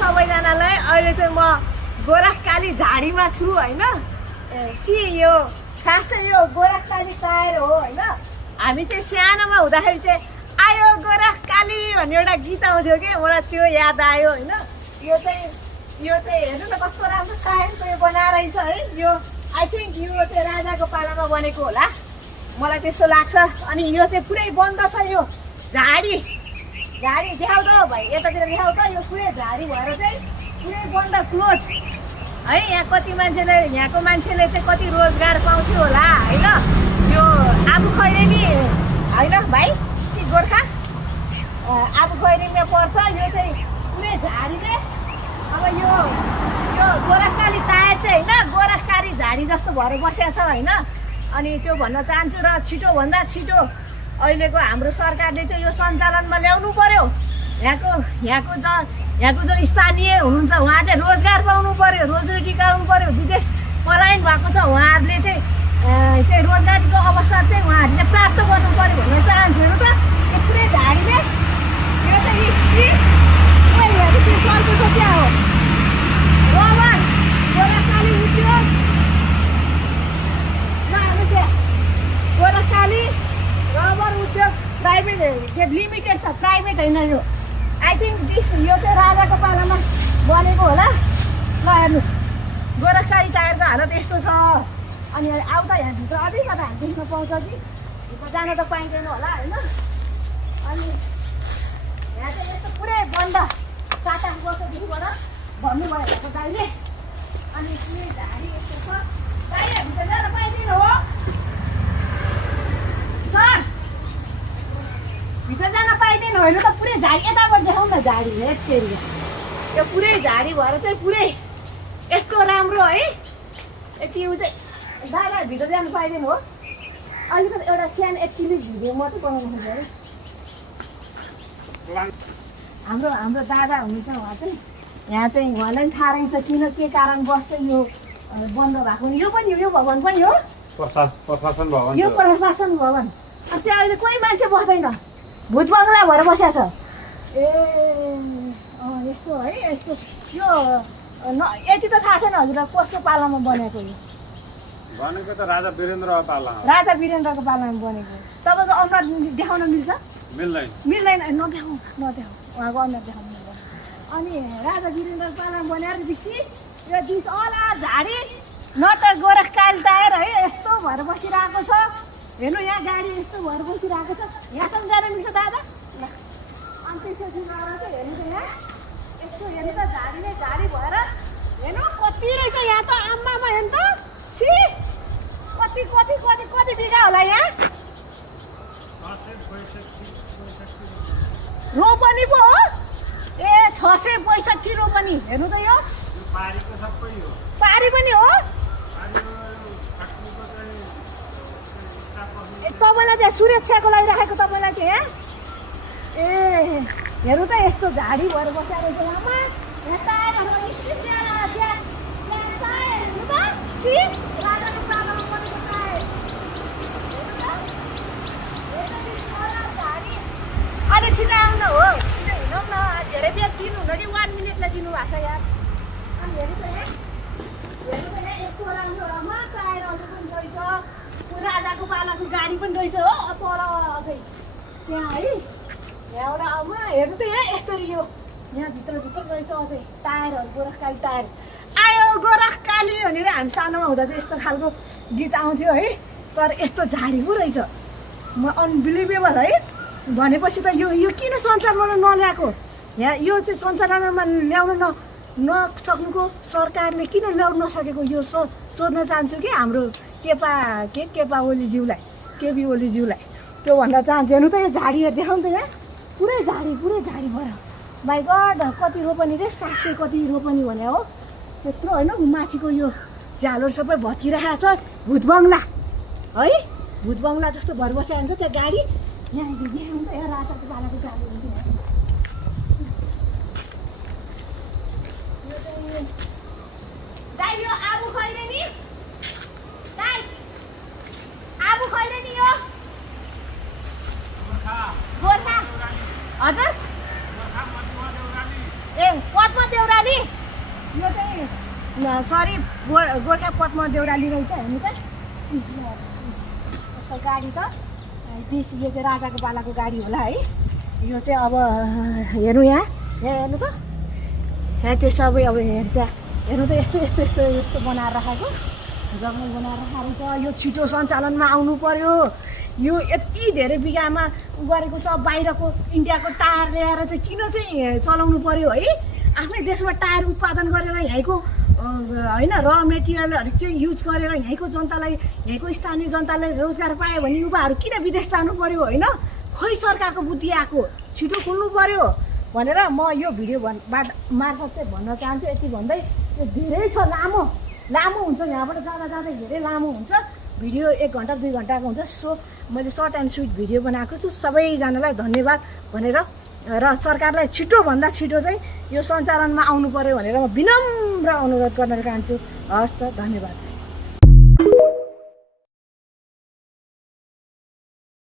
सबैजनालाई। अहिले चाहिँ म गोरखकाली झाडीमा छु होइन। यो खास चाहिँ यो गोरखकाली टायर हो होइन। हामी चाहिँ सानोमा हुँदाखेरि चाहिँ आयो गोरखकाली भन्ने एउटा गीत आउँथ्यो कि मलाई त्यो याद आयो होइन। यो चाहिँ हेर्नु न कस्तो राम्रो टायरको यो बनाएर रहेछ है। यो आई थिङ्क यो चाहिँ राजाको पालामा बनेको होला, मलाई त्यस्तो लाग्छ। अनि यो चाहिँ पुरै बन्द छ, यो झाडी देखाउ त भाइ, यतातिर देखाउ त। यो पुरै झाडी भएर चाहिँ पुरै बन्द क्लोज है। यहाँ कति मान्छेले, यहाँको मान्छेले चाहिँ कति रोजगार पाउँथ्यो होला होइन। यो आबु खैरेनी होइन भाइ कि गोर्खा आबु खैरेनीमा पर्छ। यो चाहिँ पुरै झाडीले अब यो गोरखकाली टायर चाहिँ होइन गोरखकाली झाडी जस्तो भएर बसेको छ होइन। अनि त्यो भन्न चाहन्छु। र छिटोभन्दा छिटो अहिलेको हाम्रो सरकारले चाहिँ यो सञ्चालनमा ल्याउनु पर्यो। यहाँको जो स्थानीय हुनुहुन्छ उहाँहरूले रोजगार पाउनु पर्यो, रोजरोटी पाउनु पर्यो। विदेश पलायन भएको छ उहाँहरूले चाहिँ रोजगारीको अवसर चाहिँ उहाँहरूले प्राप्त गर्नु पर्यो भन्न चाहन्छु। हेर्नु त यो पुरै झाडीले यो चाहिँ त्यो सरको चाहिँ क्या हो रबर गोरखकाली उद्योग गोरखकाली रबर उद्योग प्राइभेट लिमिटेड छ, प्राइभेट होइन यो। आई थिङ्क यो चाहिँ राजाको पालामा बनेको होला। ल हेर्नुहोस् गोरखकाली टायरको हालत यस्तो छ। अनि आउ त यहाँभित्र अझै कता हामी देख्न पाउँछ कि भित्र जान त पाइँदैन होला होइन। अनि यहाँ चाहिँ यस्तो पुरै बन्द 7-8 वर्षदेखिबाट भन्नुभयो भएको दाइले। अनि पुरै झाडी यस्तो छ, दाइ भित्र जान पाइँदैन हो सर, भित्र जान पाइँदैन होइन त। पुरै झाडी यताबाट देखाउँ न, झाडी हेर्नु यो पुरै झाडी भएर चाहिँ पुरै यस्तो राम्रो है। यति उ चाहिँ दादा भित्र जानु पाइँदैन हो। अलिकति एउटा सानो 1 क्लिप भिडियो मात्रै बनाउनु खोज्छ है। हाम्रो दादा हुनुहुन्छ उहाँ चाहिँ यहाँ चाहिँ उहाँलाई पनि थाहा रहेछ किन के कारणवश चाहिँ यो बन्द भएको। यो पनि यो भवन पनि हो प्रशासन भवन, यो प्रशासन भवन। अनि त्यहाँ अहिले कोही मान्छे बस्दैन, भूत बङ्गला भएर बसेको छ। ए यस्तो है यस्तो। यो यति त थाहा छैन हजुरलाई कसको पालामा बनेको। यो भनेको त राजा वीरेन्द्रको पालामा, राजा वीरेन्द्रको पालामा बनेको। तपाईँको अनुहार देखाउन मिल्छ? मिल्दैन, नदेखाउँ उहाँको अनुहार देखाउनु मिल्दैन। अनि राजा वीरेन्द्रको पालामा बनाएपछि यो दिस अला झाडी नट गोरखकाली टायर है यस्तो भएर बसिरहेको छ। हेर्नु यहाँ गाडी यस्तो भएर बसिरहेको छ। यहाँसम्म जान मिल्छ दादा? ल अनि त्यसपछि गएर चाहिँ हेर्नु त यहाँ यस्तो हेर्नु त झाडी भएर हेर्नु कति रहेछ यहाँ त। आम्मामा हेर्नु त सी कति बिघा होला यहाँ। रोपनी पो हो? ए 665 रोपनी। हेर्नु त यो पारी पनि हो। तपाईँलाई चाहिँ सुरक्षाको लागि राखेको तपाईँलाई चाहिँ यहाँ। ए हेर्नु त यस्तो झाडी भएर बसेर रहेछ आमा। यहाँ टायरहरू राजाको पालामा बनेको टायर। अनि छिटो आउनु हो, छिटो हिँडौँ न। धेरै बेर दिनुहुन्न कि 1 मिनटलाई दिनुभएको छ यार। अनि हेर्नु त यहाँ यस्तो राम्रो आमा टायर अझै पनि रहेछ। राजाको पालाको गाडी पनि रहेछ हो तल अझै त्यहाँ है। यहाँबाट आउमा हेर्नु त यहाँ यस्तरी यो यहाँ भित्र रहेछ अझै टायरहरू गोरखकाली टायर। आयो गोरखकाली भनेर हामी सानोमा हुँदा चाहिँ यस्तो खालको गीत आउँथ्यो है। तर यस्तो झाडी पो रहेछ, म अनबिलिभेबल है। भनेपछि त यो किन सञ्चालनमा नल्याएको? यहाँ यो चाहिँ सञ्चालनमा ल्याउन नसक्नुको सरकारले किन ल्याउन नसकेको यो सोध्न चाहन्छु कि हाम्रो केपा ओलीज्यूलाई, केबी ओलीज्यूलाई त्यो भन्न चाहन्छु। हेर्नु त यो झाडीहरू देखाउनु त यहाँ पुरै झाडी भएर। माइ गड कति रोपनी रे 700 कति रोपनी भने हो त्यत्रो होइन। माथिको यो झ्यालहरू सबै भत्किरहेको छ। भूत बङ्गला है, भूत बङ्गला जस्तो भएर बसेको हुन्छ त्यो गाडी। यहाँ देखाउनु त यहाँ राजाको पालाको गाडी हुन्छ। दाइ यो आबु खैरेनी, दाइ आबु खैरेनी यो गोर्खा हजुर। ए पद्मा देउराली सरी गोर्खा पथमा देउराली रहेछ हेर्नु त गाडी त देशी यो चाहिँ राजाको बालाको गाडी होला है यो चाहिँ अब हेर्नु यहाँ हेर्नु त यहाँ त्यो सबै अब हेर्नु त यस्तो बनाएर राखेको जङ्गल बनाएर राखेको छ यो छिटो सञ्चालनमा आउनु पर्यो यो यति धेरै बिगामा गरेको छ बाहिरको इन्डियाको टायर ल्याएर चाहिँ किन चाहिँ चलाउनु पर्यो है आफ्नै देशमा टायर उत्पादन गरेर यहीँको होइन र मेटेरियलहरू चाहिँ युज गरेर यहीँको जनतालाई यहीँको स्थानीय जनतालाई रोजगार पायो भने युवाहरू किन विदेश जानु पर्यो होइन खोइ सरकारको बुद्धि आएको छिटो खुल्नु पर्यो भनेर म यो भिडियो मार्फत चाहिँ भन्न चाहन्छु यति भन्दै यो धेरै छ लामो हुन्छ यहाँबाट जाँदा धेरै लामो हुन्छ भिडियो 1 घन्टा 2 घन्टाको हुन्छ सो मैले सर्ट एन्ड स्विट भिडियो बनाएको छु सबैजनालाई धन्यवाद भनेर र सरकारलाई छिटोभन्दा छिटो चाहिँ यो सञ्चालनमा आउनु पर्यो भनेर म विनम्र अनुरोध गर्न चाहन्छु हस् त धन्यवाद